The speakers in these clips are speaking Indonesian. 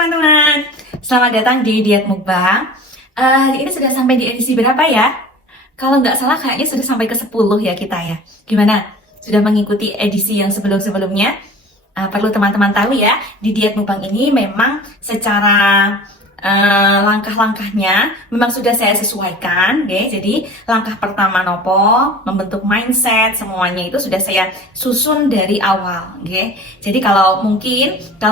teman-teman, selamat datang di Diet Mukbang. Hari ini sudah sampai di edisi berapa ya? Kalau nggak salah kayaknya sudah sampai ke 10 ya kita ya. Gimana? Sudah mengikuti edisi yang sebelum-sebelumnya? Perlu teman-teman tahu ya, di Diet Mukbang ini memang secara langkah-langkahnya memang sudah saya sesuaikan, okay? Jadi langkah pertama nopo membentuk mindset semuanya itu sudah saya susun dari awal, okay? Jadi kalau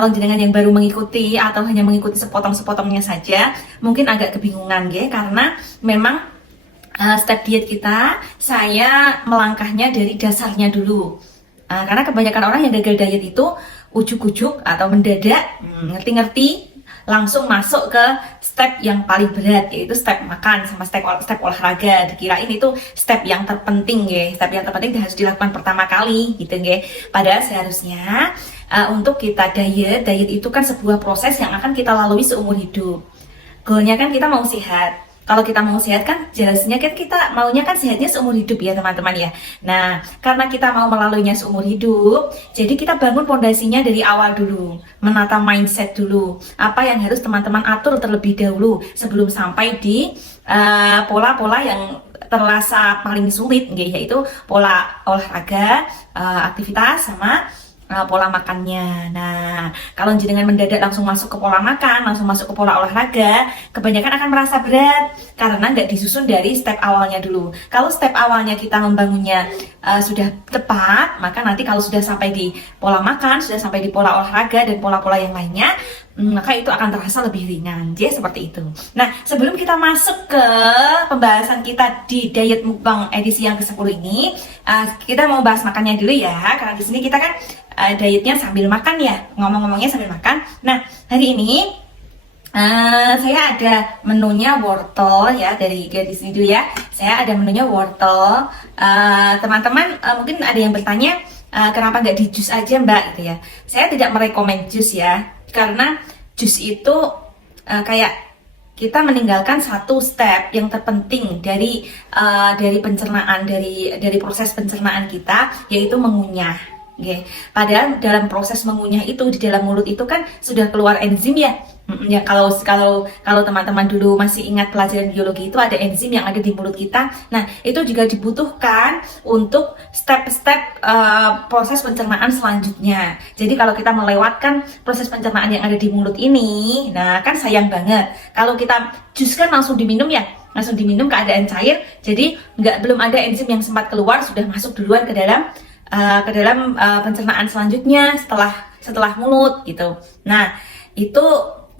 jenengan yang baru mengikuti atau hanya mengikuti sepotong-sepotongnya saja, mungkin agak kebingungan, okay? Karena memang step diet kita saya melangkahnya dari dasarnya dulu. Karena kebanyakan orang yang gagal diet itu ujuk-ujuk atau mendadak ngerti-ngerti langsung masuk ke step yang paling berat, yaitu step makan sama step olahraga. Dikirain itu step yang terpenting ya, step yang terpenting harus dilakukan pertama kali gitu ya. Padahal seharusnya untuk kita diet itu kan sebuah proses yang akan kita lalui seumur hidup. Goalnya kan kita mau sehat. Kalau kita mau sehat kan jelasnya kan kita maunya kan sehatnya seumur hidup ya teman-teman ya. Nah, karena kita mau melaluinya seumur hidup, jadi kita bangun fondasinya dari awal dulu. Menata mindset dulu. Apa yang harus teman-teman atur terlebih dahulu sebelum sampai di pola-pola yang terasa paling sulit, yaitu pola olahraga, aktivitas sama pola makannya. Nah, kalau jenengan mendadak langsung masuk ke pola makan, langsung masuk ke pola olahraga, kebanyakan akan merasa berat karena nggak disusun dari step awalnya dulu. Kalau step awalnya kita membangunnya sudah tepat, maka nanti kalau sudah sampai di pola makan, sudah sampai di pola olahraga dan pola-pola yang lainnya, maka itu akan terasa lebih ringan. Jadi seperti itu. Nah, sebelum kita masuk ke pembahasan kita di Diet Mukbang edisi yang ke-10 ini, kita mau bahas makannya dulu ya, karena di sini kita kan dietnya sambil makan ya, ngomong-ngomongnya sambil makan. Nah, hari ini saya ada menunya wortel ya, dari sini dulu ya. Saya ada menunya wortel. Teman-teman mungkin ada yang bertanya, kenapa nggak di jus aja mbak gitu ya. Saya tidak merekomend jus ya, karena jus itu kayak kita meninggalkan satu step yang terpenting dari pencernaan, dari proses pencernaan kita, yaitu mengunyah. Okay. Padahal dalam proses mengunyah itu di dalam mulut itu kan sudah keluar enzim ya. Ya kalau teman-teman dulu masih ingat pelajaran biologi itu ada enzim yang ada di mulut kita. Nah, itu juga dibutuhkan untuk step-step proses pencernaan selanjutnya. Jadi kalau kita melewatkan proses pencernaan yang ada di mulut ini, nah kan sayang banget. Kalau kita jus kan langsung diminum ya, langsung diminum keadaan cair. Jadi belum ada enzim yang sempat keluar, sudah masuk duluan ke dalam pencernaan selanjutnya setelah mulut gitu. Nah, itu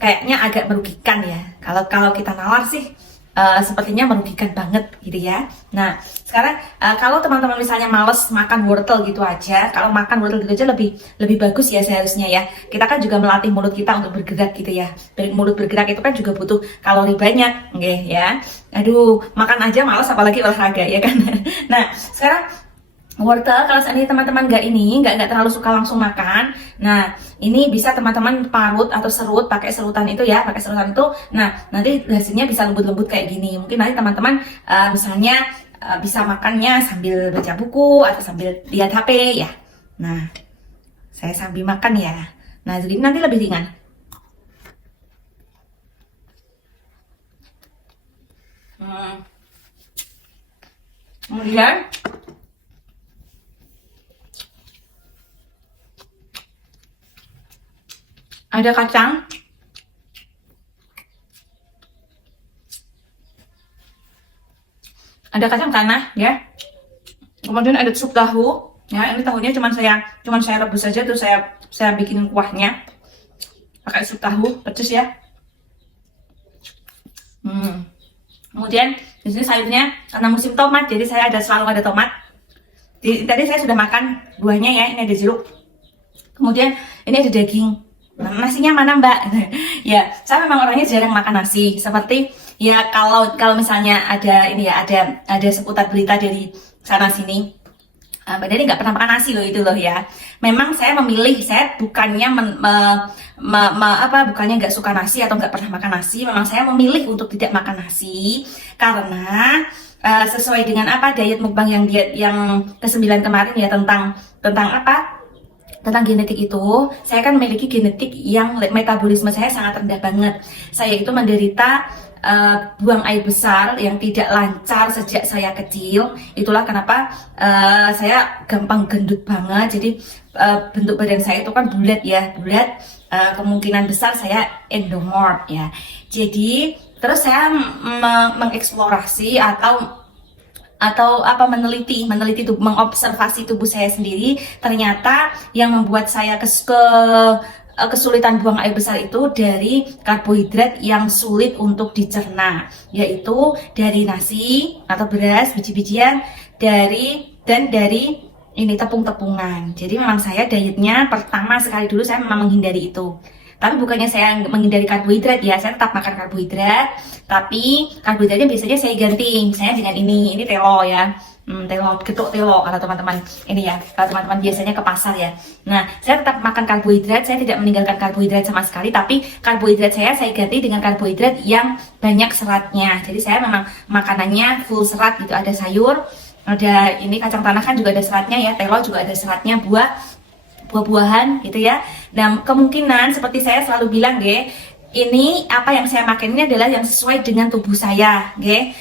kayaknya agak merugikan ya. Kalau kita nalar sih sepertinya merugikan banget gitu ya. Nah, sekarang kalau teman-teman misalnya males makan wortel gitu aja, kalau makan wortel gitu aja lebih bagus ya seharusnya ya. Kita kan juga melatih mulut kita untuk bergerak gitu ya. Mulut bergerak itu kan juga butuh kalori banyak, okay, ya. Aduh, makan aja males apalagi olahraga ya kan. Nah, sekarang wortel, kalau seandainya teman-teman nggak terlalu suka langsung makan, nah ini bisa teman-teman parut atau serut pakai serutan itu ya, nah nanti hasilnya bisa lembut-lembut kayak gini. Mungkin nanti teman-teman misalnya bisa makannya sambil baca buku atau sambil lihat HP ya. Nah, saya sambil makan ya. Nah, jadi nanti lebih ringan. Kemudian ada kacang, tanah ya. Kemudian ada sup tahu ya. Ini tahunya cuman saya rebus saja, tuh saya bikin kuahnya pakai sup tahu pedes ya. Kemudian di sini sayurnya karena musim tomat, jadi saya selalu ada tomat. Tadi saya sudah makan buahnya ya. Ini ada jeruk. Kemudian ini ada daging. Nasinya mana mbak? Ya, saya memang orangnya jarang makan nasi. Seperti ya kalau misalnya ada ini ya, ada seputar berita dari sana sini, Mbak Dani nggak pernah makan nasi loh, itu loh ya. Memang saya memilih, saya bukannya bukannya nggak suka nasi atau nggak pernah makan nasi. Memang saya memilih untuk tidak makan nasi karena sesuai dengan diet mukbang yang ke-9 kemarin ya, tentang apa? tentang genetik itu, saya kan memiliki genetik yang metabolisme saya sangat rendah banget. Saya itu menderita buang air besar yang tidak lancar sejak saya kecil. Itulah kenapa saya gampang gendut banget. Jadi bentuk badan saya itu kan bulat ya, bulat. Kemungkinan besar saya endomorph ya. Jadi terus saya mengeksplorasi atau meneliti mengobservasi tubuh saya sendiri. Ternyata yang membuat saya kesulitan buang air besar itu dari karbohidrat yang sulit untuk dicerna, yaitu dari nasi atau beras, biji-bijian, dari ini tepung-tepungan. Jadi memang saya dietnya pertama sekali dulu saya memang menghindari itu. Tapi bukannya saya menghindari karbohidrat ya, saya tetap makan karbohidrat. Tapi karbohidratnya biasanya saya ganti, misalnya dengan ini telo ya. Telo, getuk telo kalau teman-teman ini ya, kalau teman-teman biasanya ke pasar ya. Nah, saya tetap makan karbohidrat, saya tidak meninggalkan karbohidrat sama sekali, tapi karbohidrat saya ganti dengan karbohidrat yang banyak seratnya. Jadi saya memang makanannya full serat gitu, ada sayur, ada ini kacang tanah kan juga ada seratnya ya, telo juga ada seratnya, buah-buahan gitu ya. Dan kemungkinan seperti saya selalu bilang ini apa yang saya makan ini adalah yang sesuai dengan tubuh saya,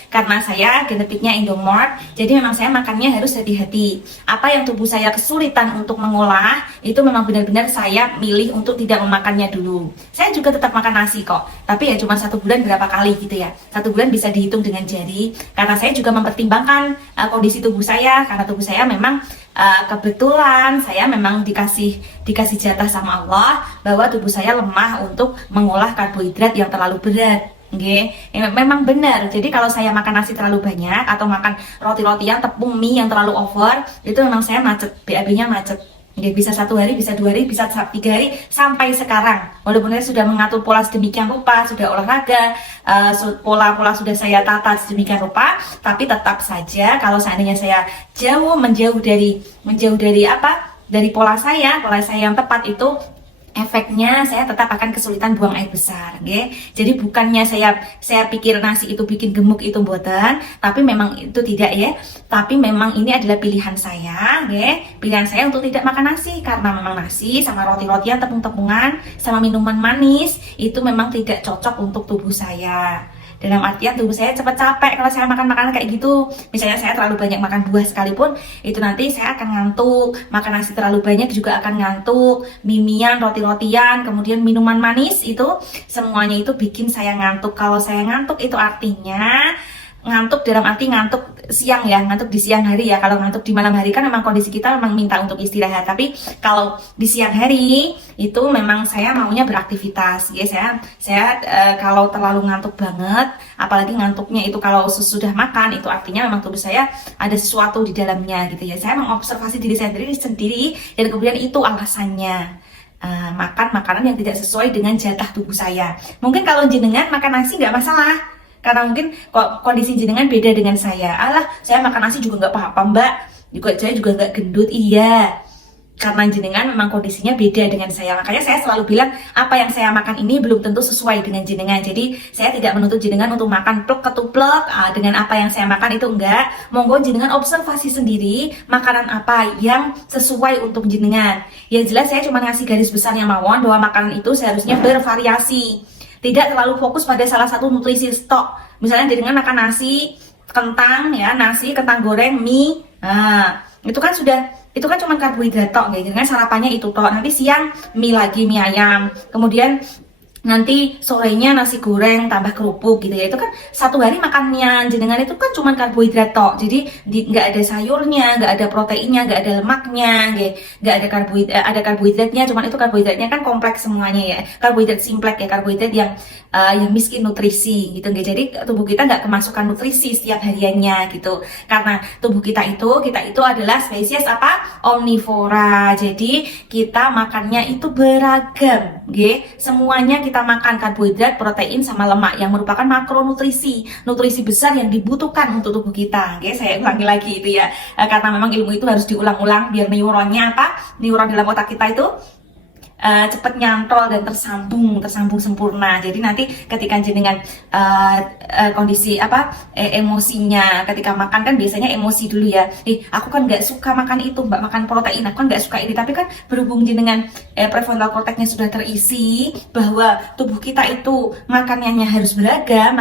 karena saya genetiknya endomorph, jadi memang saya makannya harus hati-hati. Apa yang tubuh saya kesulitan untuk mengolah, itu memang benar-benar saya milih untuk tidak memakannya dulu. Saya juga tetap makan nasi kok, tapi ya cuma 1 bulan berapa kali gitu ya. 1 bulan bisa dihitung dengan jari, karena saya juga mempertimbangkan kondisi tubuh saya, karena tubuh saya memang kebetulan saya memang dikasih jatah sama Allah bahwa tubuh saya lemah untuk mengolah karbohidrat yang terlalu berat. Memang benar. Jadi kalau saya makan nasi terlalu banyak atau makan roti-rotian, tepung, mie yang terlalu over, itu memang saya macet, BAB-nya macet. Bisa 1 hari, bisa 2 hari, bisa 3 hari, sampai sekarang. Walaupun saya sudah mengatur pola sedemikian rupa, sudah olahraga, pola-pola sudah saya tata sedemikian rupa, tapi tetap saja kalau seandainya saya menjauh dari dari pola saya yang tepat itu, efeknya saya tetap akan kesulitan buang air besar, Jadi bukannya saya pikir nasi itu bikin gemuk itu mboten, tapi memang itu tidak ya. Tapi memang ini adalah pilihan saya, Pilihan saya untuk tidak makan nasi karena memang nasi sama roti-rotian, tepung-tepungan, sama minuman manis itu memang tidak cocok untuk tubuh saya. Dalam artian tubuh saya cepat capek kalau saya makan makanan kayak gitu. Misalnya saya terlalu banyak makan buah sekalipun, itu nanti saya akan ngantuk. Makan nasi terlalu banyak juga akan ngantuk. Mimian, roti-rotian, kemudian minuman manis, itu semuanya itu bikin saya ngantuk. Kalau saya ngantuk itu artinya ngantuk dalam arti ngantuk siang ya, ngantuk di siang hari ya. Kalau ngantuk di malam hari kan memang kondisi kita memang minta untuk istirahat, tapi kalau di siang hari itu memang saya maunya beraktivitas saya kalau terlalu ngantuk banget, apalagi ngantuknya itu kalau sesudah makan, itu artinya memang tubuh saya ada sesuatu di dalamnya gitu ya. Saya mengobservasi diri saya sendiri dan kemudian itu alasannya. Makan makanan yang tidak sesuai dengan jatah tubuh saya. Mungkin kalau jenengan makan nasi nggak masalah, karena mungkin kondisi jenengan beda dengan saya. Saya makan nasi juga nggak apa-apa mbak, saya juga nggak gendut. Iya, karena jenengan memang kondisinya beda dengan saya. Makanya saya selalu bilang apa yang saya makan ini belum tentu sesuai dengan jenengan. Jadi saya tidak menuntut jenengan untuk makan plek ketuplek dengan apa yang saya makan, itu enggak. Monggo jenengan observasi sendiri makanan apa yang sesuai untuk jenengan. Yang jelas saya cuma ngasih garis besarnya mawon bahwa makanan itu seharusnya bervariasi, tidak terlalu fokus pada salah satu nutrisi stok. Misalnya dengan makan nasi, kentang goreng, mie. Nah, itu kan cuma karbohidrat tok, dengan sarapannya itu tok. Nanti siang mie lagi, mie ayam. Kemudian nanti sorenya nasi goreng tambah kerupuk gitu ya. Itu kan 1 hari makannya jenengan itu kan cuma karbohidrat tok. Jadi nggak ada sayurnya, nggak ada proteinnya, nggak ada lemaknya, nggak ada karbohidratnya. Cuman itu karbohidratnya kan kompleks semuanya ya. Karbohidrat simplek ya, karbohidrat yang miskin nutrisi gitu. Jadi tubuh kita nggak kemasukan nutrisi setiap hariannya gitu. Karena tubuh kita itu adalah spesies omnivora. Jadi kita makannya itu beragam, semuanya kita makan karbohidrat, protein, sama lemak yang merupakan makronutrisi, nutrisi besar yang dibutuhkan untuk tubuh kita. Saya ulangi lagi itu ya, karena memang ilmu itu harus diulang-ulang biar neuron dalam otak kita itu cepat nyantol dan tersambung sempurna. Jadi nanti ketika jenengan kondisi emosinya ketika makan kan biasanya emosi dulu ya. Aku kan nggak suka makan itu, Mbak, makan protein, aku kan nggak suka ini. Tapi kan berhubung jenengan prefrontal cortexnya sudah terisi bahwa tubuh kita itu makanannya harus beragam,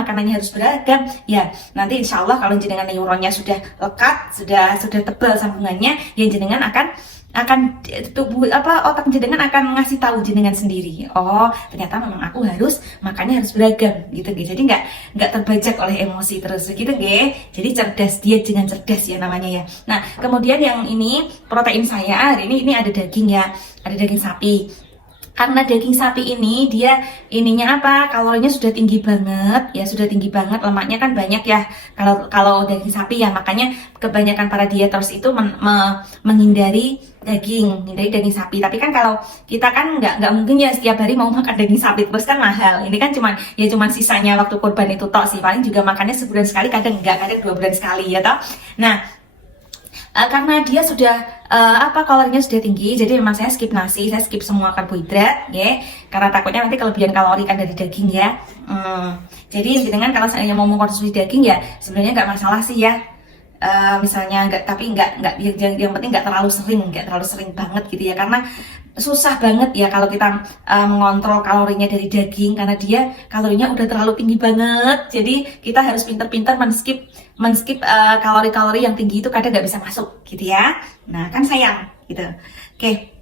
ya nanti insya Allah kalau jenengan neuronnya sudah lekat, sudah tebal sambungannya, ya jenengan akan tubuh otak jenengan akan ngasih tahu jenengan sendiri, oh ternyata memang aku makannya harus beragam gitu. Jadi nggak terbajak oleh emosi terus gitu jadi cerdas, diet dengan cerdas ya namanya ya. Nah kemudian yang ini protein saya hari ini ada daging ya, ada daging sapi. Karena daging sapi ini dia ininya kalorinya sudah tinggi banget ya, lemaknya kan banyak ya kalau daging sapi ya, makanya kebanyakan para dieters itu menghindari daging sapi. Tapi kan kalau kita kan nggak mungkin ya setiap hari mau makan daging sapi terus, kan mahal. Ini kan cuman sisanya waktu kurban itu tok sih, paling juga makannya sebulan sekali, kadang 2 bulan sekali ya toh. Nah karena dia sudah kalorinya sudah tinggi, jadi memang saya skip nasi, saya skip semua karbohidrat ya, karena takutnya nanti kelebihan kalori kan dari daging ya. Jadi dengan kalau saya mau mengkonsumsi daging ya sebenarnya nggak masalah sih ya. Misalnya yang penting nggak terlalu sering banget gitu ya, karena susah banget ya kalau kita mengontrol kalorinya dari daging, karena dia kalorinya udah terlalu tinggi banget. Jadi kita harus pintar-pintar men-skip kalori-kalori yang tinggi itu, kadang nggak bisa masuk gitu ya. Nah kan sayang gitu. Oke.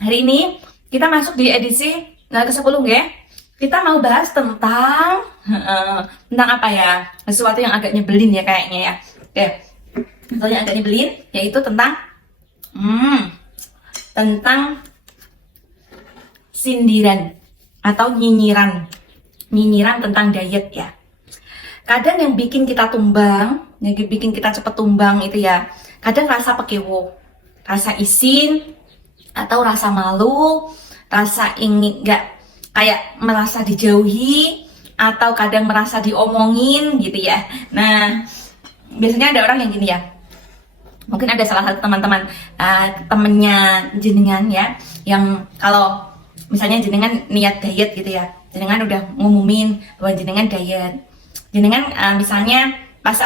Hari ini kita masuk di edisi ke-10 ya. Kita mau bahas tentang apa ya? Sesuatu yang agak nyebelin ya kayaknya ya. Oke. Sesuatu yang agak nyebelin yaitu tentang sindiran atau nyinyiran tentang diet ya. Kadang yang bikin kita tumbang, yang bikin kita cepet tumbang itu ya, kadang rasa pekewo, rasa isin, atau rasa malu, rasa ingin kayak merasa dijauhi, atau kadang merasa diomongin gitu ya. Nah biasanya ada orang yang gini ya, mungkin ada salah satu teman-teman temennya jenengan ya, yang kalau misalnya jenengan niat diet gitu ya, jenengan udah ngumumin bahwa jenengan diet, jenengan misalnya pas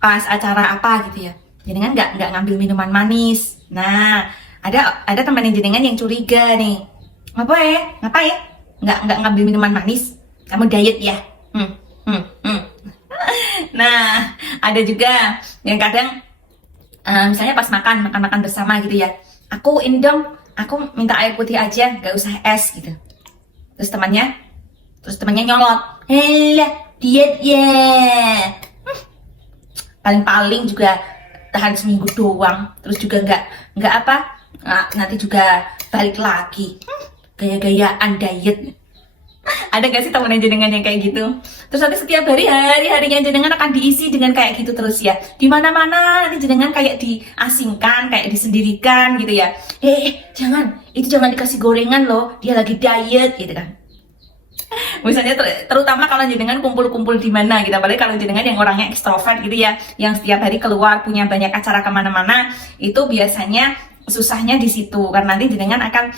acara apa gitu ya, jenengan nggak ngambil minuman manis. Nah ada teman jenengan yang curiga nih, ngapain nggak ngambil minuman manis, kamu diet ya. Nah ada juga yang kadang misalnya pas makan bersama gitu ya, aku minta air putih aja, nggak usah es gitu. Terus temannya nyolot, helah diet ya, paling juga tahan seminggu doang, terus juga nggak nanti juga balik lagi, gaya-gayaan diet. Ada gak sih temen jenengan yang kayak gitu? Terus nanti setiap hari-harinya jenengan akan diisi dengan kayak gitu terus ya. Di mana-mana nanti jenengan kayak diasingkan, kayak disendirikan gitu ya. Jangan dikasih gorengan loh, dia lagi diet gitu kan. Misalnya terutama kalau jenengan kumpul-kumpul di mana gitu, apalagi kalau jenengan yang orangnya ekstrovert gitu ya, yang setiap hari keluar punya banyak acara kemana-mana, itu biasanya susahnya di situ, karena nanti jenengan akan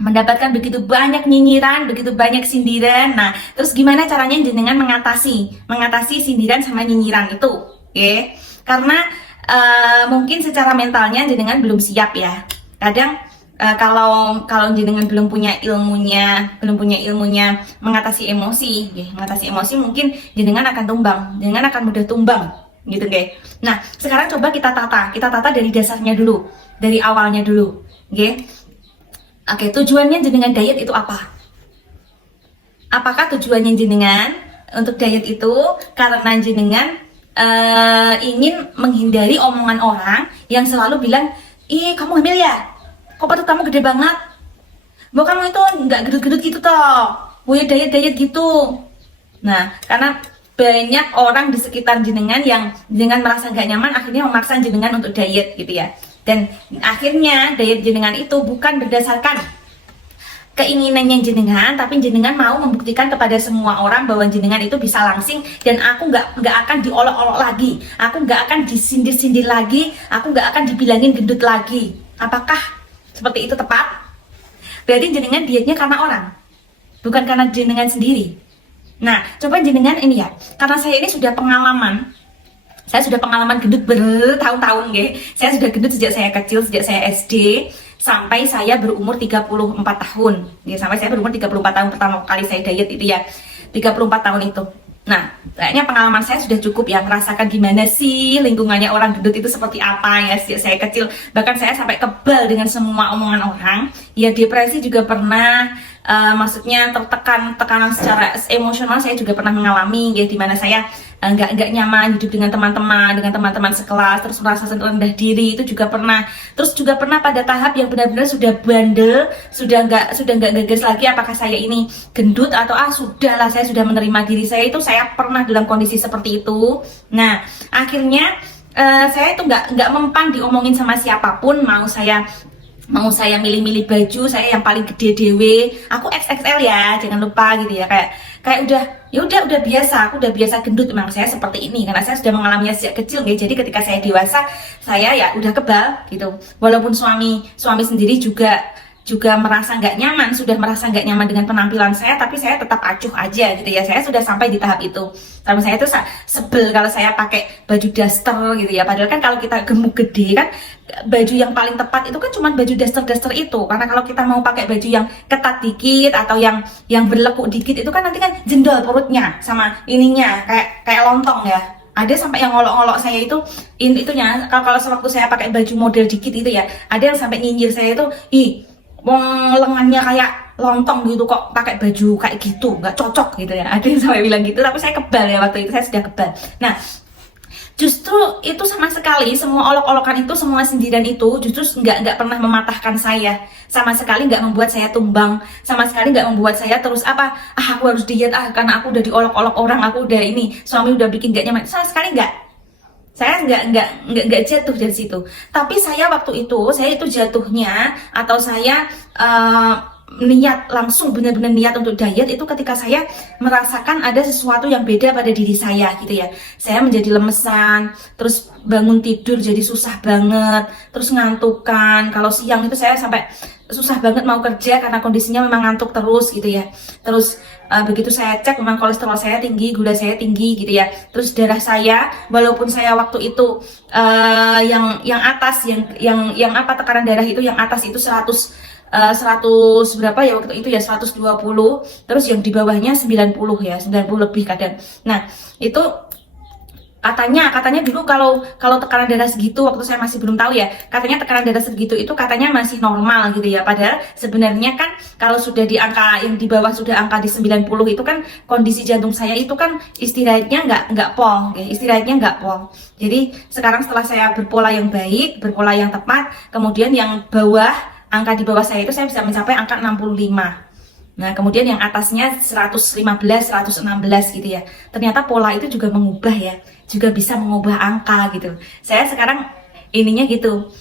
mendapatkan begitu banyak nyinyiran, begitu banyak sindiran. Nah, terus gimana caranya jenengan mengatasi sindiran sama nyinyiran itu? Oke? Karena mungkin secara mentalnya jenengan belum siap ya. Kadang kalau jenengan belum punya ilmunya mengatasi emosi, mengatasi emosi mungkin jenengan akan mudah tumbang gitu, guys. Nah, sekarang coba kita tata dari dasarnya dulu, dari awalnya dulu, Oke, tujuannya jenengan diet itu apa? Apakah tujuannya jenengan untuk diet itu karena jenengan ingin menghindari omongan orang yang selalu bilang, ih kamu hamil ya? Kok perut kamu gede banget? Bahwa kamu itu nggak gendut-gendut gitu toh, boleh diet gitu. Nah, karena banyak orang di sekitar jenengan yang jenengan merasa nggak nyaman, akhirnya memaksa jenengan untuk diet gitu ya. Dan akhirnya diet jenengan itu bukan berdasarkan keinginannya jenengan, tapi jenengan mau membuktikan kepada semua orang bahwa jenengan itu bisa langsing, dan aku nggak akan diolok-olok lagi, aku nggak akan disindir-sindir lagi, aku nggak akan dibilangin gendut lagi. Apakah seperti itu tepat? Berarti jenengan dietnya karena orang, bukan karena jenengan sendiri. Nah, coba jenengan ini ya, karena saya ini sudah pengalaman. Saya sudah pengalaman gendut bertahun-tahun, saya sudah gendut sejak saya kecil, sejak saya SD sampai saya berumur 34 tahun. Sampai saya berumur 34 tahun pertama kali saya diet itu ya. 34 tahun itu. Nah, kayaknya pengalaman saya sudah cukup ya, merasakan gimana sih lingkungannya orang gendut itu seperti apa ya sejak saya kecil. Bahkan saya sampai kebal dengan semua omongan orang. Ya, depresi juga pernah, maksudnya tekanan secara emosional saya juga pernah mengalami ya, di mana saya nggak nyaman hidup dengan teman-teman sekelas, terus merasa rendah diri itu juga pernah. Terus juga pernah pada tahap yang benar-benar sudah bandel, sudah nggak gegas lagi apakah saya ini gendut atau sudahlah, saya sudah menerima diri saya. Itu saya pernah dalam kondisi seperti itu. Nah, akhirnya saya itu nggak mempan diomongin sama siapapun. Mau saya milih-milih baju, saya yang paling gede dewe, aku XXL ya, jangan lupa gitu ya, kayak udah biasa, aku udah biasa gendut. Memang saya seperti ini karena saya sudah mengalaminya sejak kecil ya. Jadi ketika saya dewasa, saya ya udah kebal gitu. Walaupun suami sendiri juga merasa nggak nyaman, sudah merasa nggak nyaman dengan penampilan saya, tapi saya tetap acuh aja gitu ya. Saya sudah sampai di tahap itu. Sama saya itu sebel kalau saya pakai baju daster gitu ya. Padahal kan kalau kita gemuk gede kan, baju yang paling tepat itu kan cuma baju daster itu. Karena kalau kita mau pakai baju yang ketat dikit atau yang berlekuk dikit, itu kan nanti kan jendol perutnya sama ininya kayak lontong ya. Ada sampai yang ngolok-ngolok saya itunya kalau sewaktu saya pakai baju model dikit itu ya, ada yang sampai nyinyir saya itu, lengannya kayak lontong gitu kok pakai baju kayak gitu, nggak cocok gitu ya. Ada yang sampai bilang gitu, tapi saya kebal ya, waktu itu saya sudah kebal. Nah, justru itu sama sekali semua olok-olokan itu, semua sindiran itu justru nggak pernah mematahkan saya, sama sekali nggak membuat saya tumbang, sama sekali nggak membuat saya terus aku harus diet karena aku udah diolok-olok orang, aku udah ini, suami udah bikin nggak nyaman. Sama sekali nggak. Saya nggak jatuh dari situ. Tapi saya waktu itu, saya itu jatuhnya atau saya niat langsung benar-benar niat untuk diet itu ketika saya merasakan ada sesuatu yang beda pada diri saya gitu ya. Saya menjadi lemesan, terus bangun tidur jadi susah banget, terus ngantukan. Kalau siang itu saya sampai susah banget mau kerja karena kondisinya memang ngantuk terus gitu ya. Terus begitu saya cek memang kolesterol saya tinggi, gula saya tinggi gitu ya. Terus darah saya, walaupun saya waktu itu yang atas yang tekanan darah itu yang atas itu 100 berapa ya waktu itu ya, 120, terus yang di bawahnya 90 ya, 90 lebih kadang. Nah, itu katanya dulu kalau tekanan darah segitu, waktu saya masih belum tahu ya, katanya tekanan darah segitu itu katanya masih normal gitu ya. Padahal sebenarnya kan kalau sudah di angka yang di bawah, sudah angka di 90 itu kan kondisi jantung saya itu kan istirahatnya nggak pol, ya, istirahatnya nggak pol. Jadi sekarang setelah saya berpola yang baik, berpola yang tepat, kemudian yang bawah, angka di bawah saya itu saya bisa mencapai angka 65. Nah, kemudian yang atasnya 115, 116 gitu ya. Ternyata pola itu juga mengubah ya, juga bisa mengubah angka gitu. Saya sekarang ininya gitu,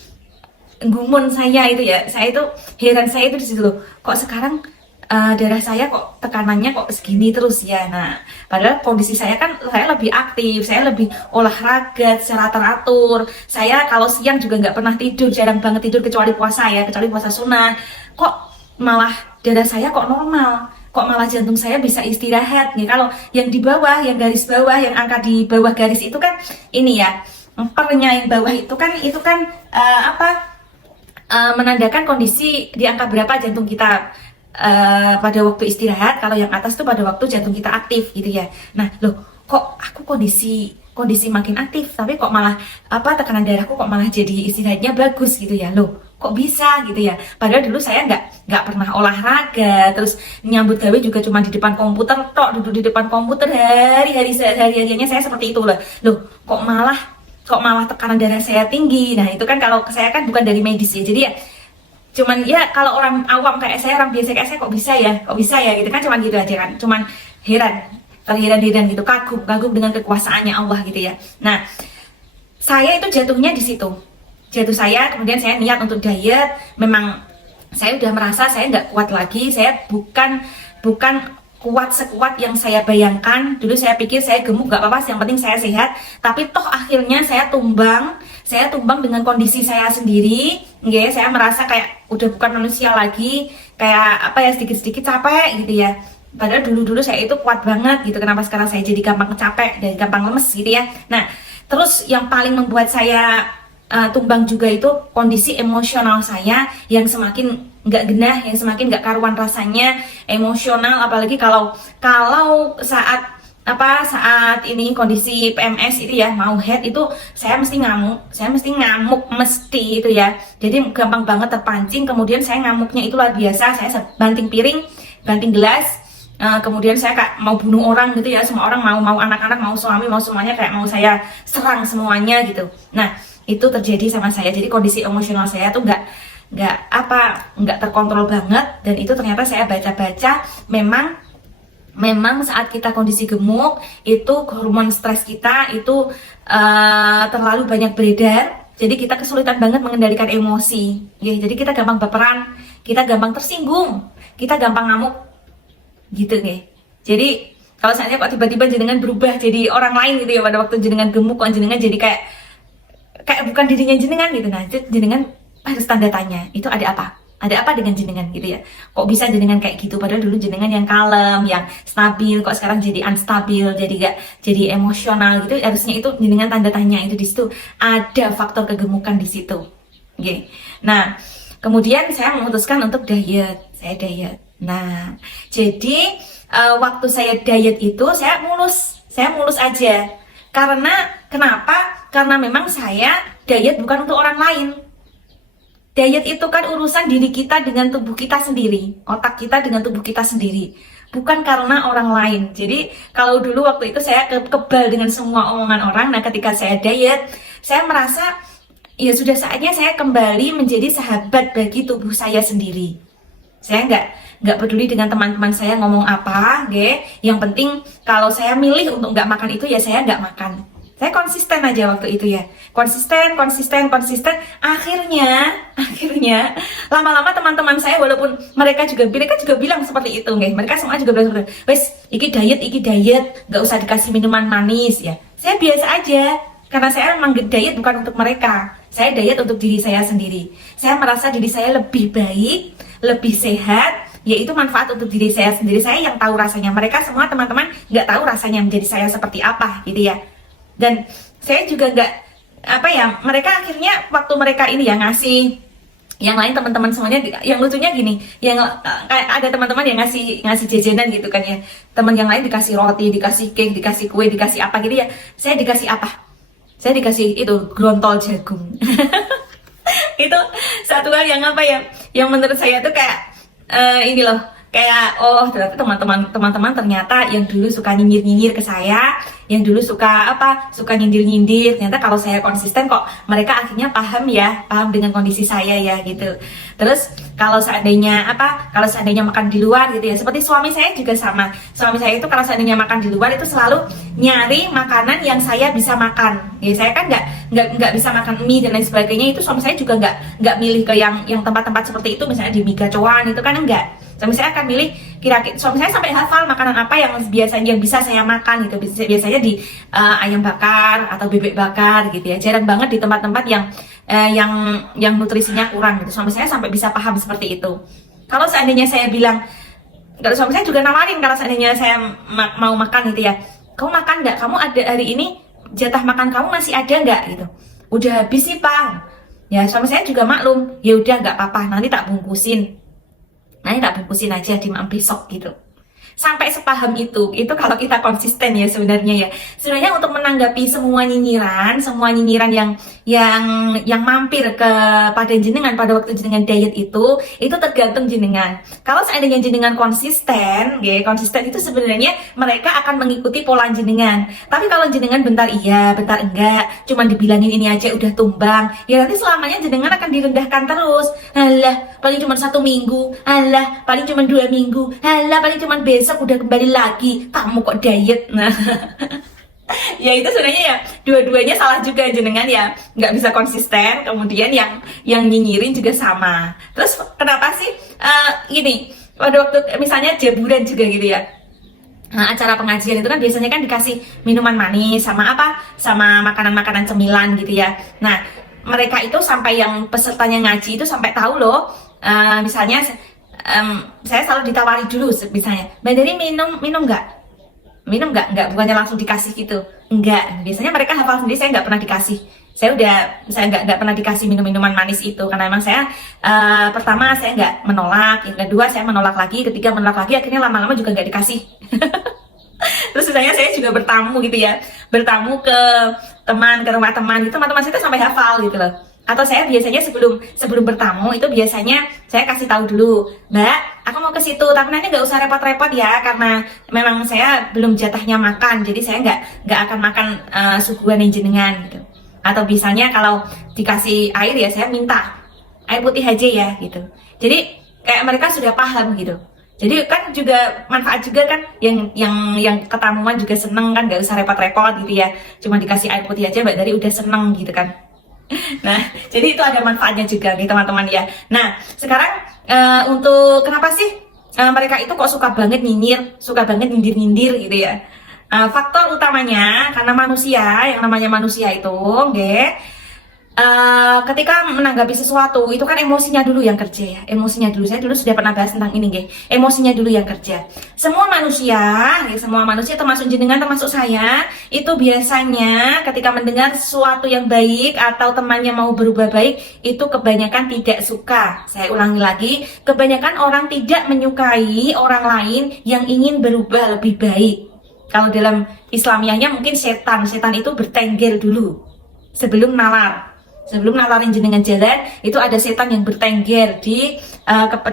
gumun saya itu ya, saya itu heran saya itu di situ loh. Kok sekarang darah saya kok tekanannya kok segini terus ya. Nah, padahal kondisi saya kan, saya lebih aktif, saya lebih olahraga secara teratur. Saya kalau siang juga nggak pernah tidur, jarang banget tidur kecuali puasa ya, kecuali puasa sunnah. Kok malah darah saya kok normal, kok malah jantung saya bisa istirahat nih. Kalau yang di bawah, yang garis bawah, yang angka di bawah garis itu kan ini ya, pernya yang bawah itu kan menandakan kondisi di angka berapa jantung kita pada waktu istirahat. Kalau yang atas tuh pada waktu jantung kita aktif gitu ya. Nah, loh, kok aku kondisi makin aktif tapi kok malah tekanan darahku kok malah jadi istirahatnya bagus gitu ya. Loh, kok bisa gitu ya. Padahal dulu saya nggak pernah olahraga, terus nyambut gawe juga cuma di depan komputer duduk di depan komputer sehari-harinya saya seperti itu loh. Loh, kok malah tekanan darah saya tinggi. Nah, itu kan kalau saya kan bukan dari medis ya. Jadi ya cuman ya kalau orang awam kayak saya, orang biasa kayak saya kok bisa ya gitu kan, cuman gitu aja kan, cuman heran terheran-heran gitu, kagum dengan kekuasaannya Allah gitu ya. Nah, saya itu jatuhnya di situ. Jatuh saya, kemudian saya niat untuk diet. Memang saya udah merasa saya nggak kuat lagi. Saya bukan kuat sekuat yang saya bayangkan. Dulu saya pikir saya gemuk nggak apa-apa, yang penting saya sehat. Tapi toh akhirnya saya tumbang. Saya tumbang dengan kondisi saya sendiri. Saya merasa kayak udah bukan manusia lagi. Kayak apa ya, sedikit-sedikit capek gitu ya. Padahal dulu-dulu saya itu kuat banget gitu. Kenapa sekarang saya jadi gampang capek dan gampang lemes gitu ya. Nah, terus yang paling membuat saya tumbang juga itu kondisi emosional saya yang semakin nggak genah, yang semakin nggak karuan rasanya, emosional. Apalagi kalau saat ini kondisi PMS itu ya, mau head itu saya mesti ngamuk mesti itu ya. Jadi gampang banget terpancing. Kemudian saya ngamuknya itu luar biasa. Saya banting piring, banting gelas. Kemudian saya kayak mau bunuh orang gitu ya, semua orang mau anak-anak, mau suami, mau semuanya kayak mau saya serang semuanya gitu. Nah, itu terjadi sama saya. Jadi kondisi emosional saya tuh nggak terkontrol banget. Dan itu ternyata saya baca-baca memang saat kita kondisi gemuk itu hormon stres kita itu terlalu banyak beredar. Jadi kita kesulitan banget mengendalikan emosi. Jadi kita gampang baperan, kita gampang tersinggung, kita gampang ngamuk gitu nih. Jadi kalau saatnya kok tiba-tiba jenengan berubah jadi orang lain gitu ya, pada waktu jenengan gemuk kok jenengan jadi kayak bukan dirinya jenengan gitu. Nah, jenengan harus tanda tanya, itu ada apa dengan jenengan gitu ya. Kok bisa jenengan kayak gitu, padahal dulu jenengan yang kalem, yang stabil, kok sekarang jadi unstabil, jadi emosional gitu. Harusnya itu jenengan tanda tanya, itu di situ ada faktor kegemukan di situ. Nah, kemudian saya memutuskan untuk diet. Saya diet. Nah, jadi waktu saya diet itu saya mulus aja. Kenapa? Karena memang saya diet bukan untuk orang lain. Diet itu kan urusan diri kita dengan tubuh kita sendiri, otak kita dengan tubuh kita sendiri, bukan karena orang lain. Jadi kalau dulu waktu itu saya kebal dengan semua omongan orang. Nah, ketika saya diet, saya merasa ya sudah saatnya saya kembali menjadi sahabat bagi tubuh saya sendiri. Saya nggak peduli dengan teman-teman saya ngomong apa, yang penting kalau saya milih untuk nggak makan itu ya saya nggak makan. Saya konsisten aja waktu itu ya, konsisten. Akhirnya lama-lama teman-teman saya, walaupun mereka juga bilang seperti itu, mereka semua juga bilang seperti, wes, iki diet, nggak usah dikasih minuman manis ya. Saya biasa aja, karena saya memang diet bukan untuk mereka. Saya diet untuk diri saya sendiri. Saya merasa diri saya lebih baik, lebih sehat, yaitu manfaat untuk diri saya sendiri. Saya yang tahu rasanya. Mereka semua teman-teman nggak tahu rasanya menjadi saya seperti apa gitu ya. Dan saya juga mereka akhirnya waktu mereka ini ya ngasih yang lain, teman-teman semuanya, yang lucunya gini, yang kayak ada teman-teman yang ngasih jajanan gitu kan ya. Teman yang lain dikasih roti, dikasih cake, dikasih kue, dikasih apa gitu ya. Saya dikasih apa? Saya dikasih itu grontol jagung. Itu satu hal yang menurut saya tuh kayak ini loh, kayak ternyata teman-teman ternyata yang dulu suka nyinyir ke saya, yang dulu suka nyindir, ternyata kalau saya konsisten kok mereka akhirnya paham dengan kondisi saya ya gitu. Terus kalau seandainya makan di luar gitu ya, seperti suami saya juga sama. Suami saya itu kalau seandainya makan di luar itu selalu nyari makanan yang saya bisa makan. Ya, saya kan nggak bisa makan mie dan lain sebagainya. Itu suami saya juga nggak milih ke yang tempat-tempat seperti itu, misalnya di mie gacoan itu kan enggak. Suami saya akan milih kira-kira, suami saya sampai hafal makanan apa yang biasanya bisa saya makan gitu. Biasanya di ayam bakar atau bebek bakar gitu ya. Jarang banget di tempat-tempat yang nutrisinya kurang gitu. Suami saya sampai bisa paham seperti itu. Kalau seandainya saya bilang, kalau suami saya juga nawarin, kalau seandainya saya mau makan gitu ya, kamu makan nggak? Kamu ada hari ini jatah makan kamu masih ada nggak gitu? Udah habis sih Pak. Ya suami saya juga maklum. Ya udah nggak apa-apa, nanti tak bungkusin aja di besok gitu. Sampai sepaham itu kalau kita konsisten ya sebenarnya ya. Sebenarnya untuk menanggapi semua nyinyiran yang mampir kepada jenengan pada waktu jenengan diet itu tergantung jenengan. Kalau seandainya jenengan konsisten itu sebenarnya mereka akan mengikuti pola jenengan. Tapi kalau jenengan bentar iya, bentar enggak, cuman dibilangin ini aja udah tumbang, ya nanti selamanya jenengan akan direndahkan terus. Alah, paling cuma 1 minggu, alah paling cuma 2 minggu, alah paling cuma besok udah kembali lagi, kamu kok diet. Nah, ya itu sebenarnya ya dua-duanya salah juga, jenengan ya nggak bisa konsisten, kemudian yang nyinyirin juga sama. Terus kenapa sih gini, pada waktu misalnya jaburan juga gitu ya. Nah, acara pengajian itu kan biasanya kan dikasih minuman manis sama apa? Sama makanan-makanan cemilan gitu ya. Nah, mereka itu sampai yang pesertanya ngaji itu sampai tahu loh. Misalnya saya selalu ditawari dulu misalnya, Mbak Dery minum nggak? Minum nggak, bukannya langsung dikasih gitu. Enggak, biasanya mereka hafal sendiri, saya nggak pernah dikasih. Saya nggak pernah dikasih minum-minuman manis itu, karena emang saya pertama saya nggak menolak, yang kedua saya menolak lagi, ketiga menolak lagi, akhirnya lama-lama juga nggak dikasih. Terus misalnya saya juga bertamu gitu ya, bertamu ke rumah teman itu, teman-teman saya sampai hafal gitu loh. Atau saya biasanya sebelum bertamu itu biasanya saya kasih tahu dulu, Mbak, aku mau ke situ, tapi nanti nggak usah repot-repot ya, karena memang saya belum jatahnya makan, jadi saya nggak akan makan suguhan yang jenengan gitu. Atau biasanya kalau dikasih air ya saya minta air putih aja ya gitu. Jadi kayak mereka sudah paham gitu. Jadi kan juga manfaat juga kan, yang ketamuan juga seneng kan, nggak usah repot-repot gitu ya. Cuma dikasih air putih aja Mbak Dari udah seneng gitu kan. Nah, jadi itu ada manfaatnya juga nih teman-teman ya. Nah, sekarang untuk kenapa sih mereka itu kok suka banget nyinyir, suka banget nyindir-nyindir gitu ya? Faktor utamanya karena manusia, yang namanya manusia itu, ketika menanggapi sesuatu itu kan emosinya dulu yang kerja ya, emosinya dulu. Saya dulu sudah pernah bahas tentang ini, emosinya dulu yang kerja. Semua manusia termasuk jenengan, termasuk saya, itu biasanya ketika mendengar sesuatu yang baik atau temannya mau berubah baik, itu kebanyakan tidak suka. Saya ulangi lagi, kebanyakan orang tidak menyukai orang lain yang ingin berubah lebih baik. Kalau dalam Islamiahnya mungkin setan itu bertengger dulu sebelum nalarin jenengan jalan, itu ada setan yang bertengger di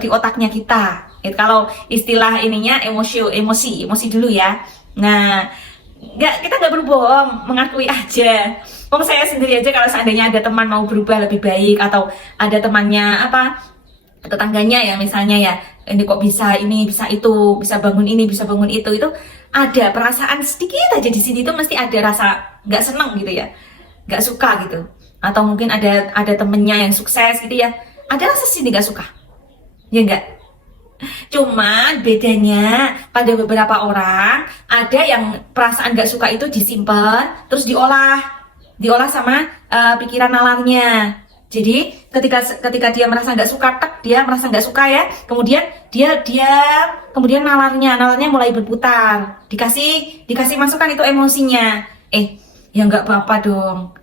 otaknya kita. Kalau istilah ininya emosi dulu ya. Nah, kita nggak berbohong, mengakui aja. Saya sendiri aja kalau seandainya ada teman mau berubah lebih baik, atau ada temannya tetangganya ya misalnya ya, ini kok bisa ini, bisa itu, bisa bangun ini, bisa bangun itu ada perasaan sedikit aja di sini tuh mesti ada rasa nggak seneng gitu ya, nggak suka gitu. Atau mungkin ada temennya yang sukses gitu ya, ada rasa sini nggak suka, ya enggak. Cuman bedanya pada beberapa orang ada yang perasaan nggak suka itu disimpan terus diolah sama pikiran nalarnya. Jadi ketika dia merasa nggak suka, dia merasa nggak suka ya, kemudian dia kemudian nalarnya mulai berputar, dikasih masukan itu emosinya, ya nggak apa-apa dong,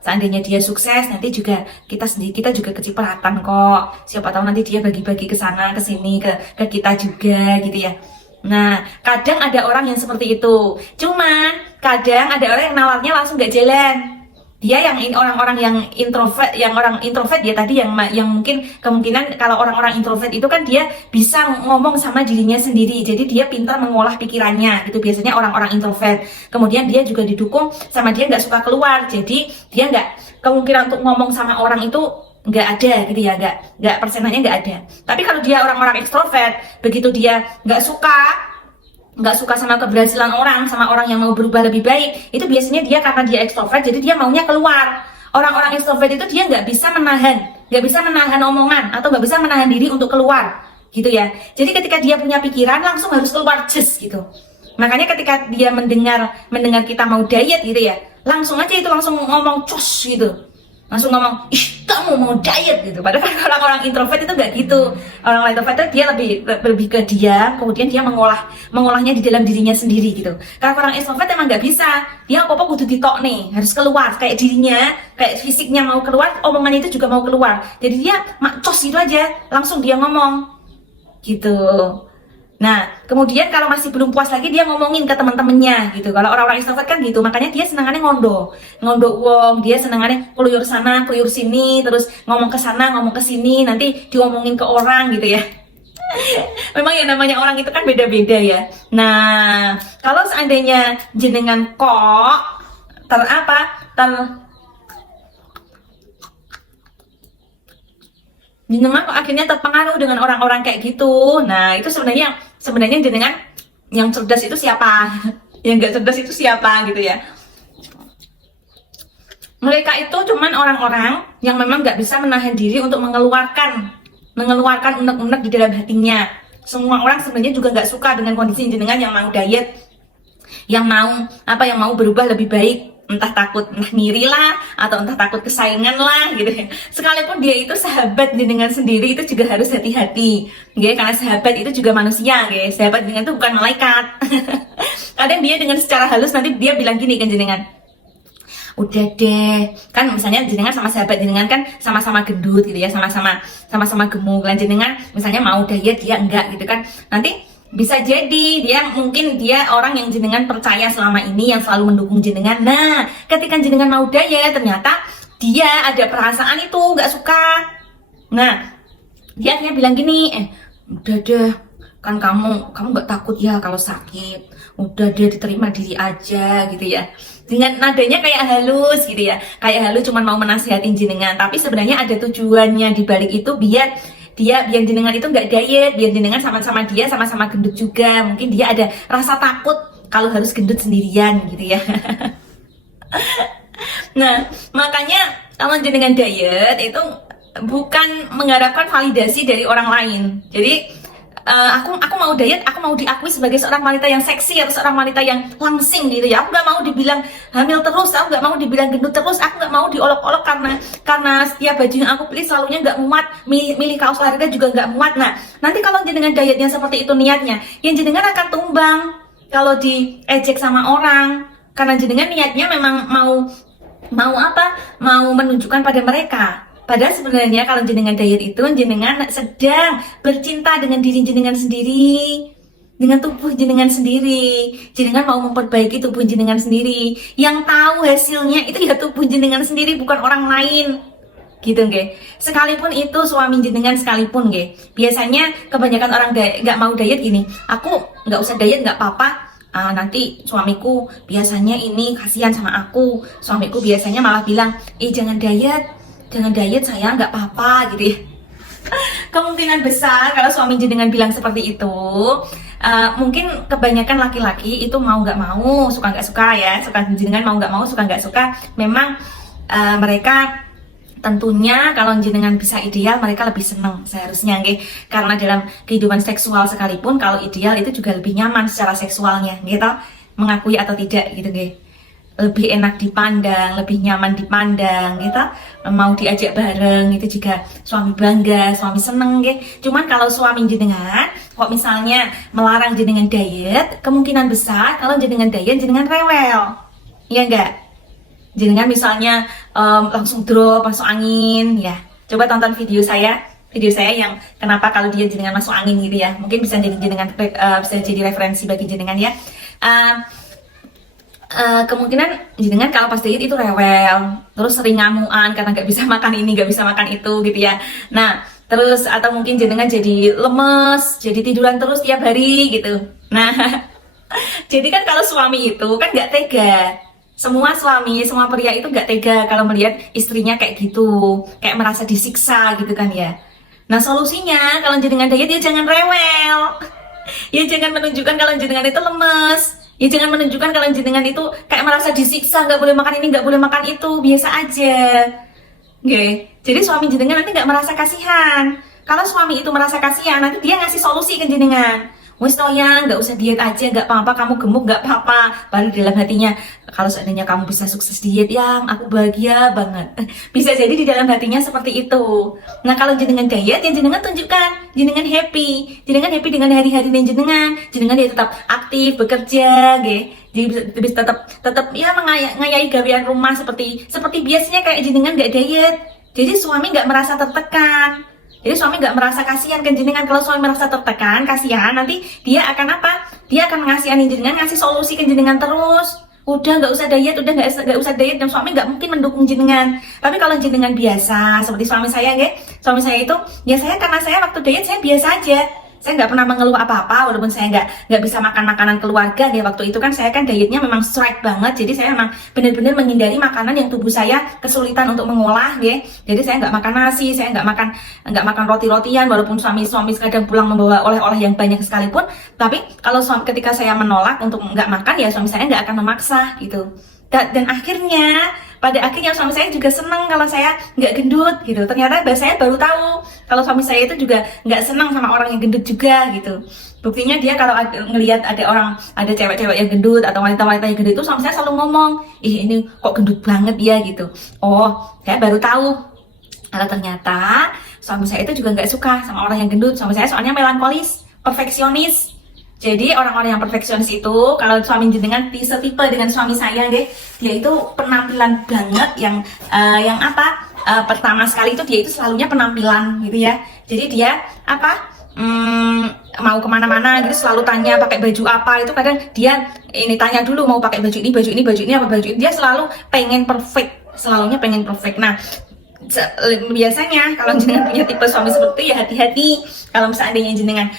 seandainya dia sukses nanti juga kita juga kecipratan kok, siapa tahu nanti dia bagi-bagi ke sana ke sini ke kita juga gitu ya. Nah, kadang ada orang yang seperti itu, cuman kadang ada orang yang nalarnya langsung nggak jalan. Dia orang-orang yang orang introvert ya tadi, yang mungkin kemungkinan kalau orang-orang introvert itu kan dia bisa ngomong sama dirinya sendiri, jadi dia pintar mengolah pikirannya gitu, biasanya orang-orang introvert. Kemudian dia juga didukung sama dia nggak suka keluar, jadi dia kemungkinan untuk ngomong sama orang itu nggak ada gitu ya, nggak persenannya nggak ada. Tapi kalau dia orang-orang ekstrovert, begitu dia nggak suka sama keberhasilan orang, sama orang yang mau berubah lebih baik, itu biasanya dia karena dia ekstrovert, jadi dia maunya keluar. Orang-orang ekstrovert itu dia nggak bisa menahan omongan, atau nggak bisa menahan diri untuk keluar gitu ya. Jadi ketika dia punya pikiran langsung harus keluar gitu. Makanya ketika dia mendengar kita mau diet gitu ya, langsung ngomong cus gitu, langsung ngomong, ih kamu mau diet gitu. Padahal orang-orang introvert itu nggak gitu. Orang introvert itu dia lebih ke diam, kemudian dia mengolahnya di dalam dirinya sendiri gitu. Kalau orang extrovert emang nggak bisa, dia apa-apa kudu ditok nih, harus keluar, kayak dirinya, kayak fisiknya mau keluar, omongannya itu juga mau keluar. Jadi dia cos gitu aja, langsung dia ngomong gitu. Nah, kemudian kalau masih belum puas lagi dia ngomongin ke teman-temannya gitu. Kalau orang-orang extrovert kan gitu, makanya dia senangannya ngondo wong, dia senangannya keluyur sana, keluyur sini, terus ngomong ke sana, ngomong ke sini, nanti diomongin ke orang gitu ya. Memang ya namanya orang itu kan beda-beda ya. Nah, kalau seandainya jenengan kok jenengan kok akhirnya terpengaruh dengan orang-orang kayak gitu. Nah, itu sebenarnya jenengan yang cerdas itu siapa? Yang nggak cerdas itu siapa gitu ya. Mereka itu cuman orang-orang yang memang nggak bisa menahan diri untuk mengeluarkan unek-unek di dalam hatinya. Semua orang sebenarnya juga nggak suka dengan kondisi jenengan yang mau diet, yang mau berubah lebih baik, entah takut ngiri lah, atau entah takut kesaingan lah gitu ya. Sekalipun dia itu sahabat jenengan sendiri, itu juga harus hati-hati gitu, karena sahabat itu juga manusia gitu. Sahabat jenengan itu bukan malaikat. Kadang dia dengan secara halus nanti dia bilang gini kan jenengan, udah deh, kan misalnya jenengan sama sahabat jenengan kan sama-sama gendut gitu ya, sama-sama gemuk, dan jenengan misalnya mau diet, dia enggak gitu kan, nanti bisa jadi mungkin dia orang yang jenengan percaya selama ini, yang selalu mendukung jenengan. Nah, ketika jenengan mau diet, ternyata dia ada perasaan itu nggak suka. Nah, dia akhirnya bilang gini, udah deh, kan kamu nggak takut ya kalau sakit, udah deh diterima diri aja gitu ya, dengan nadanya kayak halus gitu ya, kayak halus cuman mau menasihatin jenengan, tapi sebenarnya ada tujuannya di balik itu, biar jenengan itu nggak diet, biar jenengan sama-sama gendut juga. Mungkin dia ada rasa takut kalau harus gendut sendirian gitu ya. Nah, makanya kalau jenengan diet itu bukan mengharapkan validasi dari orang lain. Jadi aku mau diet, aku mau diakui sebagai seorang wanita yang seksi atau seorang wanita yang langsing gitu ya. Aku nggak mau dibilang hamil terus, aku nggak mau dibilang gendut terus, aku nggak mau diolok-olok karena setiap baju yang aku pilih selalunya nggak muat, milih kaos olahraga juga nggak muat. Nah, nanti kalau jenengan dietnya seperti itu niatnya, yang jenengan akan tumbang kalau diejek sama orang, karena jenengan niatnya memang mau menunjukkan pada mereka. Padahal sebenarnya kalau jenengan diet itu, jenengan sedang bercinta dengan diri jenengan sendiri, dengan tubuh jenengan sendiri. Jenengan mau memperbaiki tubuh jenengan sendiri. Yang tahu hasilnya itu ya tubuh jenengan sendiri, bukan orang lain. Gitu nggih. Sekalipun itu suami jenengan sekalipun nggih. Biasanya kebanyakan orang nggak mau diet gini, aku nggak usah diet nggak apa-apa. Nanti suamiku biasanya ini kasihan sama aku. Suamiku biasanya malah bilang, jangan diet sayang, nggak apa-apa gitu ya. Kemungkinan besar kalau suami jenengan bilang seperti itu, mungkin kebanyakan laki-laki itu mau nggak mau, suka nggak suka ya, suka jenengan mau nggak mau, suka nggak suka, memang mereka tentunya kalau jenengan bisa ideal, mereka lebih senang seharusnya nggih. Karena dalam kehidupan seksual sekalipun, kalau ideal itu juga lebih nyaman secara seksualnya gitu, mengakui atau tidak gitu nggih. Lebih enak dipandang, lebih nyaman dipandang gitu, mau diajak bareng itu juga suami bangga, suami seneng gitu. Cuman kalau suami jenengan kok misalnya melarang jenengan diet, kemungkinan besar kalau jenengan diet jenengan rewel, ya enggak? Jenengan misalnya langsung drop, masuk angin ya. Coba tonton video saya yang kenapa kalau dia jenengan masuk angin gitu ya, mungkin bisa jadi referensi bagi jenengan ya. Kemungkinan jenengan kalau pas diet itu rewel, terus sering ngamuan karena nggak bisa makan ini, nggak bisa makan itu gitu ya. Nah, terus atau mungkin jenengan jadi lemes, jadi tiduran terus tiap hari gitu. Nah, jadi kan kalau suami itu kan nggak tega. Semua pria itu nggak tega kalau melihat istrinya kayak gitu, kayak merasa disiksa gitu kan ya. Nah, solusinya kalau jenengan diet ya jangan rewel. Ya jangan menunjukkan kalau jenengan itu lemes. Ya jangan menunjukkan kalau jenengan itu kayak merasa disiksa, nggak boleh makan ini, nggak boleh makan itu, biasa aja. Oke. Jadi suami jenengan nanti nggak merasa kasihan. Kalau suami itu merasa kasihan, nanti dia ngasih solusi ke jenengan. Wes toh nggak usah diet aja, nggak apa-apa, kamu gemuk nggak apa-apa. Baru di dalam hatinya, kalau seandainya kamu bisa sukses diet, aku bahagia banget. Bisa jadi di dalam hatinya seperti itu. Nah kalau jenengan diet, ya jenengan tunjukkan, jenengan happy dengan hari-hari jenengan ya tetap aktif, bekerja, jadi bisa tetap ya ngayai gawean rumah seperti biasanya kayak jenengan nggak diet. Jadi suami nggak merasa tertekan. Jadi suami nggak merasa kasihan kan jenengan. Kalau suami merasa tertekan, kasihan, nanti dia akan apa? Dia akan ngasihani jenengan, ngasih solusi ke jenengan terus. Udah nggak usah diet, nggak usah diet, dan suami nggak mungkin mendukung jenengan. Tapi kalau jenengan biasa, seperti suami saya, suami saya itu, ya karena saya waktu diet saya biasa aja. saya nggak pernah mengeluh apa-apa, walaupun saya nggak bisa makan makanan keluarga ya. Waktu itu kan saya kan dietnya memang strike banget, jadi saya memang benar-benar menghindari makanan yang tubuh saya kesulitan untuk mengolah ya. Jadi saya nggak makan nasi, saya nggak makan roti-rotian, walaupun suami kadang pulang membawa oleh-oleh yang banyak sekalipun. Tapi kalau ketika saya menolak untuk nggak makan ya, suami saya nggak akan memaksa gitu. Dan pada akhirnya suami saya juga senang kalau saya nggak gendut gitu. Ternyata saya baru tahu kalau suami saya itu juga nggak senang sama orang yang gendut juga gitu. Buktinya dia kalau ngelihat ada cewek-cewek yang gendut atau wanita-wanita yang gendut itu, suami saya selalu ngomong, ih ini kok gendut banget ya gitu. Oh, saya baru tahu kalau ternyata suami saya itu juga nggak suka sama orang yang gendut. Suami saya soalnya melankolis, perfeksionis. Jadi orang-orang yang perfeksionis itu, kalau suami jenengan setipe dengan suami saya deh, dia itu penampilan banget yang pertama sekali itu dia itu selalunya penampilan gitu ya. Jadi dia mau kemana-mana gitu selalu tanya pakai baju apa. Itu kadang dia ini tanya dulu mau pakai baju ini apa baju ini. Dia selalu pengen perfect, selalunya pengen perfect. Nah, biasanya kalau jenengan punya tipe suami seperti itu ya hati-hati kalau misalnya jenengan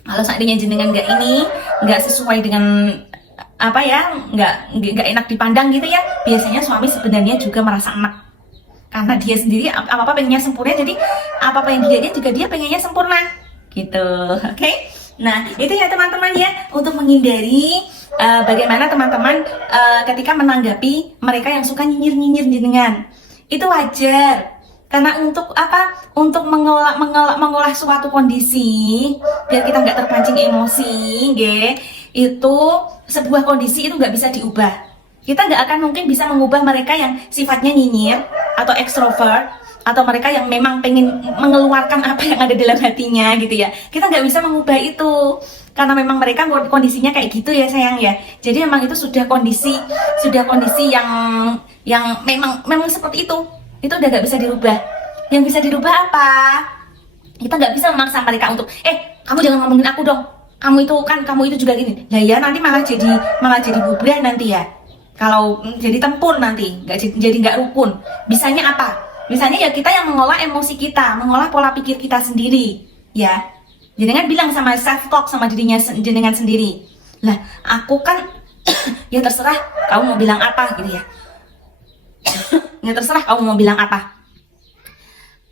kalau seandainya jenengan nggak sesuai dengan nggak enak dipandang gitu ya, biasanya suami sebenarnya juga merasa enak karena dia sendiri apa pengennya sempurna, jadi apa yang dilihatnya juga dia pengennya sempurna gitu. Oke? Nah itu ya teman-teman ya, untuk menghindari bagaimana teman-teman ketika menanggapi mereka yang suka nyinyir jenengan, itu wajar. Karena untuk mengolah suatu kondisi biar kita nggak terpancing emosi, itu sebuah kondisi itu nggak bisa diubah. Kita nggak akan mungkin bisa mengubah mereka yang sifatnya nyinyir atau ekstrovert, atau mereka yang memang pengen mengeluarkan apa yang ada dalam hatinya gitu ya. Kita nggak bisa mengubah itu karena memang mereka kondisinya kayak gitu ya sayang ya. Jadi memang itu sudah kondisi yang memang seperti itu. Itu udah gak bisa dirubah. Yang bisa dirubah apa? Kita gak bisa memaksa mereka untuk kamu jangan ngomongin aku dong, kamu itu juga gini. Nah ya nanti malah jadi bubrah nanti ya. Kalau jadi tempur nanti, nggak rukun. Bisanya apa? Bisanya ya kita yang mengolah emosi kita, mengolah pola pikir kita sendiri, ya. Jenengan bilang sama self talk sama jenengan sendiri. Lah, aku kan ya terserah kamu mau bilang apa gitu ya. Ya terserah kamu mau bilang apa.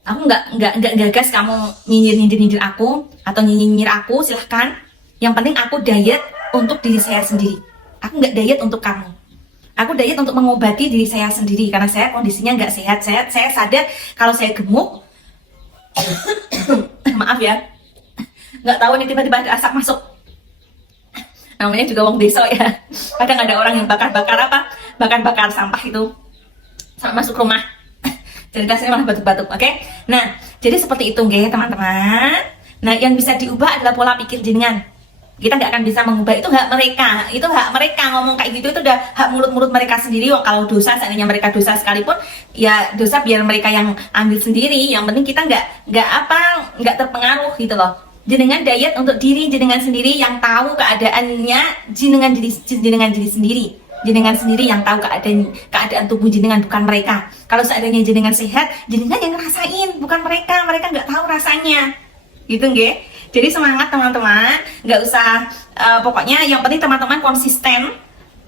Aku nggak gagas kamu nyindir aku atau nyinyir aku, silahkan. Yang penting aku diet untuk diri saya sendiri. Aku nggak diet untuk kamu. Aku diet untuk mengobati diri saya sendiri karena saya kondisinya nggak sehat. Saya sadar kalau saya gemuk. Maaf ya. Nggak tahu nih tiba-tiba ada asap masuk. Namanya juga wong desa ya. Kadang ada orang yang bakar sampah itu sampai masuk rumah. Cerita saya malah batuk-batuk, oke? Nah, jadi seperti itu teman-teman. Nah, yang bisa diubah adalah pola pikir jenengan. Kita nggak akan bisa mengubah, itu hak mereka ngomong kayak gitu, itu udah hak mulut mereka sendiri. Kalau dosa, seandainya mereka dosa sekalipun ya dosa biar mereka yang ambil sendiri. Yang penting kita nggak terpengaruh gitu loh. Jenengan diet untuk diri jenengan sendiri, yang tahu keadaannya jenengan diri sendiri. Jenengan sendiri yang tahu keadaan tubuh jenengan, bukan mereka. Kalau seandainya jenengan sehat, jenengan yang ngerasain, bukan mereka nggak tahu rasanya gitu Jadi semangat teman-teman, nggak usah pokoknya yang penting teman-teman konsisten.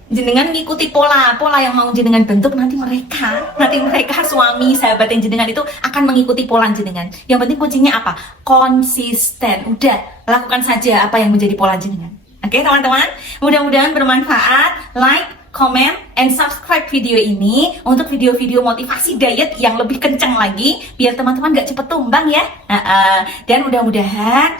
Jenengan ngikuti pola yang mau jenengan bentuk, nanti mereka suami sahabat yang jenengan itu akan mengikuti pola jenengan. Yang penting kuncinya apa? Konsisten. Udah, lakukan saja apa yang menjadi pola jenengan. Oke teman-teman, mudah-mudahan bermanfaat. Like, comment, and subscribe video ini untuk video-video motivasi diet yang lebih kencang lagi biar teman-teman gak cepet tumbang ya. Dan mudah-mudahan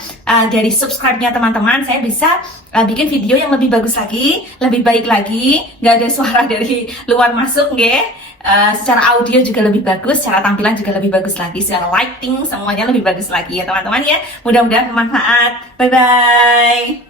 dari subscribe-nya teman-teman saya bisa bikin video yang lebih bagus lagi, lebih baik lagi, gak ada suara dari luar masuk secara audio juga lebih bagus, secara tampilan juga lebih bagus lagi, secara lighting semuanya lebih bagus lagi ya teman-teman ya. Mudah-mudahan bermanfaat. Bye-bye.